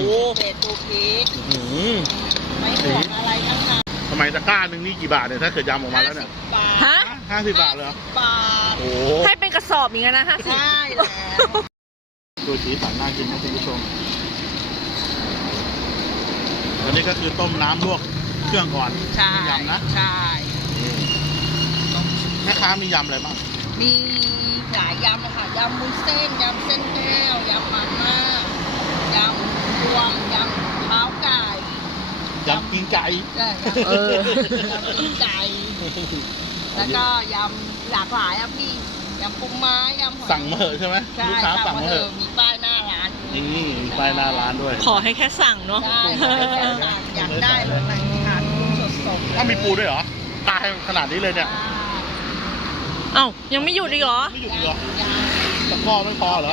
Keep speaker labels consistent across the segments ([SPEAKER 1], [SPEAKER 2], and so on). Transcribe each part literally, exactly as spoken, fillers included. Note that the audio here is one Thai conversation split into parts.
[SPEAKER 1] เด็ดดูพริก
[SPEAKER 2] อืม
[SPEAKER 1] ไม่ห่วงอะไรทั้งนั้น
[SPEAKER 2] ทำไมตะกร้าหนึ่งนี่กี่บาทเนี่ยถ้าเกิดยำออกมาแล้วเนี่ย
[SPEAKER 1] บาท
[SPEAKER 3] ฮะ
[SPEAKER 2] ห้าสิบบาทเลยเหรอบ
[SPEAKER 1] าท
[SPEAKER 2] โอ้
[SPEAKER 3] ให้เป็นกระสอบอย่างนั้นนะฮะ
[SPEAKER 1] ใช่แล้ว
[SPEAKER 2] ดูสีสันน่ากินนะคุณผู้ชมอันนี้ก็คือต้มน้ำลวกเครื่องก่อน
[SPEAKER 1] ใช่
[SPEAKER 2] ยำนะ
[SPEAKER 1] ใช่
[SPEAKER 2] แม่ค้ามียำอะไรบ้าง
[SPEAKER 1] มีหลายยำนะคะยำมุ้นเส้นยำเส้นแก้วยำมันมากยำรวมยำเท้าไก่
[SPEAKER 2] ยำกินไก่
[SPEAKER 1] ใช่
[SPEAKER 3] เออ
[SPEAKER 1] ยำตีนไก่แล้วก็ยำหลากหลายอ่ะพี่ยำปูม้ายำหอย
[SPEAKER 2] สั่งมาเหอะใช่ไหม
[SPEAKER 1] ใช่
[SPEAKER 2] ลูกค้าสั่งมาเห
[SPEAKER 1] เอ
[SPEAKER 2] อะ
[SPEAKER 1] อมีป้ายหน้าร้าน
[SPEAKER 2] นี่มีป้ายหน้าร้านด้วย
[SPEAKER 3] ขอให้แค่สั่งเนาะ
[SPEAKER 1] ใช่อยากได้เลยนะทานสดๆ
[SPEAKER 2] อ้าวมีปูด้วยเหรอตายขนาดนี้เลยเนี่ย
[SPEAKER 3] เอ้ายังไม่หยุดอีกเหรอ
[SPEAKER 2] ไม่หยุดอีกเหรอตะกร้อไม่พอเหรอ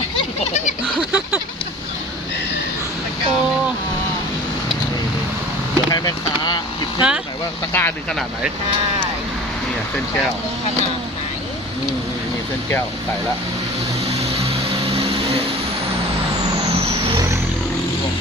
[SPEAKER 3] โอ้
[SPEAKER 2] เดี๋ยวให้แม่ค้าหยิบให้ดูหน่อยว่าตะกร้าดึงขนาดไหน
[SPEAKER 1] ใช่
[SPEAKER 2] นี่เส้นแก้ว
[SPEAKER 1] ขนาดไหน
[SPEAKER 2] นี่นี่เส้นแก้วใส่ละนี่ลงไป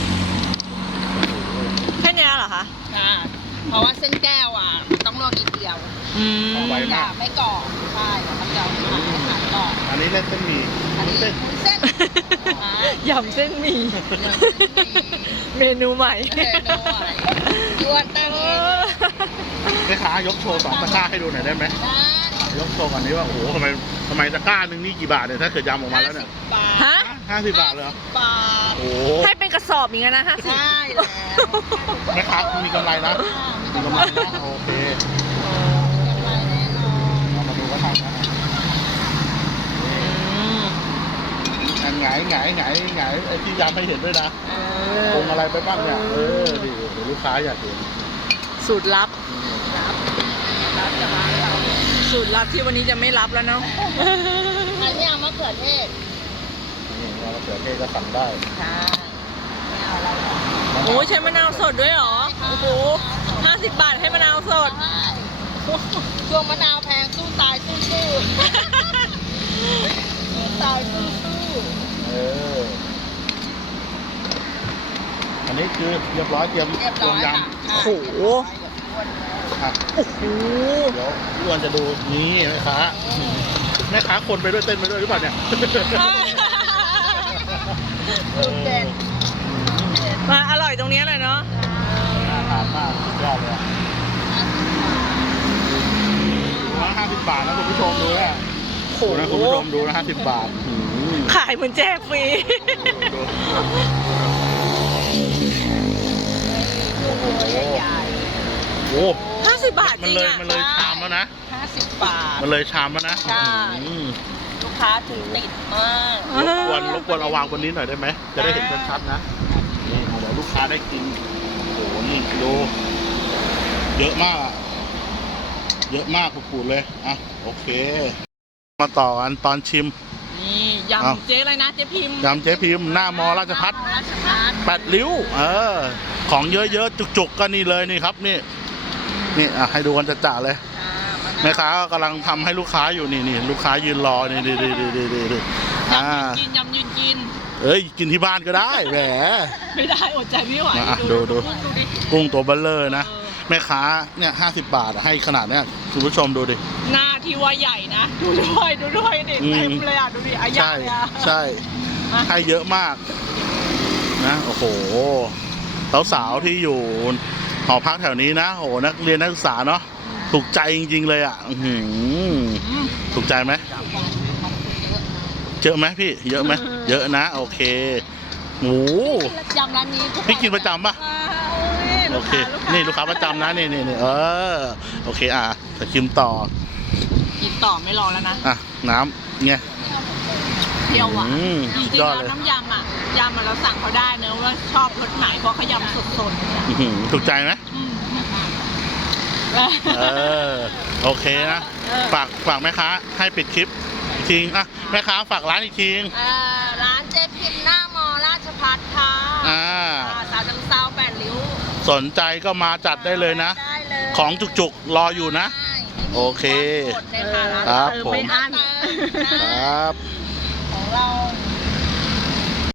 [SPEAKER 3] แค่นี้เหรอคะ
[SPEAKER 1] ใช่เพราะว่าเส้นแก้วอ่ะต้องลวกนิดเดียว
[SPEAKER 3] อืม
[SPEAKER 2] ไว
[SPEAKER 1] อ
[SPEAKER 2] มาก
[SPEAKER 1] ย่าไม่กรอบใช่เดี๋ยวมันจะหายหายกรอบ
[SPEAKER 2] อันนี้เล่นเส้นหมี่
[SPEAKER 1] อันนี้
[SPEAKER 2] เส้น
[SPEAKER 1] เส้น
[SPEAKER 3] ยำเส้นหมี่เมนูใหม่
[SPEAKER 1] เออด้วยยวนตั้งเอง
[SPEAKER 2] แม่ค้ายกโชว์สองตะกร้าให้ดูหน่อยได้ไหม
[SPEAKER 1] ได้
[SPEAKER 2] ยกโชว์กันนี้ว่าโอ้โหทำไมทำไมตะกร้าหนึ่งนี่กี่บาทเนี่ยถ้าเกิดยำออกมาแล้วเนี่ย
[SPEAKER 1] บาท
[SPEAKER 3] ฮะ
[SPEAKER 2] ห้าสิบบาทเลยเหรอบ
[SPEAKER 1] าท
[SPEAKER 2] โอ้โห
[SPEAKER 3] ให้เป็นกระสอบอย่างนั้นนะฮะ
[SPEAKER 1] ใช่แล้ว
[SPEAKER 2] แม่ค้ามีกำไรนะมีกำไรนะโอเค
[SPEAKER 1] กำไรแน่นอน
[SPEAKER 2] เรามาดูว่าทำนะอันหงายหงายหงายหงายไอ้ที่ยำให้เห็นด้วยนะปรุงอะไรไปบ้างเนี่ยเออดิเดี๋ยวลูกค้าอยากเห็น
[SPEAKER 3] สูตรลับ
[SPEAKER 1] รับรับจากร้านเรา
[SPEAKER 3] สูตรลับที่วันนี้จะไม่รับแล้วเนาะ
[SPEAKER 1] ใครไม่เอามะเขือเทศ
[SPEAKER 2] นี่เรามะเขือเทศก็สั่งได้
[SPEAKER 1] ใช่ไม่เอาอะไรหรอก
[SPEAKER 3] โอ้ยใช้มะนาวสดด้วยเหรอ โอ้โหห้าสิบบาทให้มะนาวสด
[SPEAKER 1] ใช่ช่วงมะนาวแพงสู้ตายสู้สู้สู้ตายสู้สู้
[SPEAKER 2] เอออันนี้คือเรียบร้อยเตรียม
[SPEAKER 1] เรียบ
[SPEAKER 2] เตรี
[SPEAKER 1] ร้
[SPEAKER 2] ย
[SPEAKER 1] อ
[SPEAKER 2] ม
[SPEAKER 1] ย
[SPEAKER 2] ย
[SPEAKER 1] ค่ะ
[SPEAKER 3] โอ้โห
[SPEAKER 2] ำอ่ะ
[SPEAKER 3] โอ้โห
[SPEAKER 2] เดี๋ยวพี่อ้วนจะดูนี่แม่ค้าแม่ค้าคนไปด้วยเต้นไปด้วยหรือเปล่าเนี่ย
[SPEAKER 1] จุดเด่น
[SPEAKER 3] มาอร่อยตรงนี้เลยเนาะ
[SPEAKER 2] น่าทานมากสุดยอดเลยร้อยห้าสิบบาทนะคุณผู้ชมดูนะดูนะคุณผู้ชมดูนะห้าสิบบาทอืม
[SPEAKER 3] ขายเหมือนแจกฟรี
[SPEAKER 2] ดู
[SPEAKER 1] โอ้โหใหญ่
[SPEAKER 2] โอ้
[SPEAKER 3] ห้าสิบบาท
[SPEAKER 2] มั
[SPEAKER 3] จ
[SPEAKER 2] น
[SPEAKER 3] ริง
[SPEAKER 2] เลย
[SPEAKER 3] อ่ะ
[SPEAKER 2] มันเลยชามแล้วนะ
[SPEAKER 1] ห้าสิบบาท
[SPEAKER 2] มันเลยชามแล้วนะ
[SPEAKER 1] ใช่
[SPEAKER 2] อืม
[SPEAKER 1] ลูกค้าถึงติดมาก
[SPEAKER 2] รบกวนรบกวนเอาวางบนนี้หน่อยได้ไหมจะได้เห็นชัดๆนะนี่เดี๋ยวลูกค้าได้กินโอ้โหนี่ดูเยอะมากอะเยอะมากปูดๆเลยอ่ะโอเค มาต่อกันตอนชิม
[SPEAKER 3] นี่
[SPEAKER 2] อ้าว
[SPEAKER 3] ยำเจ๊เลยนะเจ๊พิมพ์
[SPEAKER 2] ยำเจ๊พิมพ์หน้ามอราชพัฒ
[SPEAKER 1] ราชพัฒ
[SPEAKER 2] แปดริ้ว เออ ของเยอะๆ จุกๆ ก็นี่เลยนี่ครับนี่ นี่อ่ะให้ดูกันจะๆเลย แม่ค้ากำลังทำให้ลูกค้าอยู่นี่นี่ลูกค้ายืนรอนี่ดีดีดีดีดีดีอ่า
[SPEAKER 3] กินยำยืนกิน
[SPEAKER 2] เอ้ยกินที่บ้านก็ได้แหม
[SPEAKER 3] ไม่ได้อดใจไม่ไหว
[SPEAKER 2] อ่ะดูดู
[SPEAKER 3] ดูดิ
[SPEAKER 2] กุ้งตัวเบลเลอร์นะ
[SPEAKER 3] เออ
[SPEAKER 2] แม่ค้าเนี่ยห้าสิบบาทให้ขนาดเนี้ยคุณผู้ชมดูดิ
[SPEAKER 3] หน้าที่ว่าใหญ่นะ ดูด้วยดูด้วยดิ
[SPEAKER 2] อืม
[SPEAKER 3] เต็มเลยอ่ะดูดิอายะ
[SPEAKER 2] ใช่
[SPEAKER 3] เลยอ่ะ
[SPEAKER 2] ใช่
[SPEAKER 3] มา
[SPEAKER 2] ให้เยอะมากนะโอ้โหสาวๆที่อยู่หอพักแถวนี้นะโอ้โหนักเรียนนักศึกษาเนาะถูกใจจริงๆเลยอ่ะอื้อหือ
[SPEAKER 3] อืม
[SPEAKER 2] ถูกใจไหมเยอะไหมพี่ เยอะไหมเยอะนะโอเคโอ้โห
[SPEAKER 1] ยำร้านนี้
[SPEAKER 2] พี่กินประจำปะ โอเค นี่ลูกค้าประจำนะนี่นี่นี่เออโอเคอ่ะจะชิมต่อ
[SPEAKER 3] กินต่อไม่รอแล้วนะ
[SPEAKER 2] อ่ะน้ำไง
[SPEAKER 3] เที่ยวหวาน
[SPEAKER 2] อืม
[SPEAKER 3] จริง
[SPEAKER 2] สุด
[SPEAKER 3] ๆ
[SPEAKER 2] ยอด
[SPEAKER 3] แล้ว
[SPEAKER 2] เลย
[SPEAKER 3] น้ำยำอ่ะยำอะเราสั่งเขาได้เนอะว่าชอบรสไหนเพราะเขายำสดๆ
[SPEAKER 2] อื้อหือถูกใจไหม
[SPEAKER 3] อืม
[SPEAKER 2] เออโอเคนะ
[SPEAKER 3] เออ
[SPEAKER 2] ฝากฝากแม่ค้าให้ปิดคลิปอีกทีอ่ะแม่ค้าฝากร้านอีกที
[SPEAKER 1] เอ่อร้านเจ๊พิมพ์หน้ามอราชพัฒค่ะ
[SPEAKER 2] อ่า
[SPEAKER 1] อ่าสาวจังเซาแปดริ้ว
[SPEAKER 2] สนใจก็มาจัดได้เลยนะ
[SPEAKER 1] ได้เลย
[SPEAKER 2] ของจุกๆรออยู่นะ
[SPEAKER 1] ใช่
[SPEAKER 2] โอเค
[SPEAKER 1] หมดเลยค่ะ
[SPEAKER 2] ครับ
[SPEAKER 3] เออ
[SPEAKER 2] ผม
[SPEAKER 3] ไม่อั้น
[SPEAKER 2] ครับ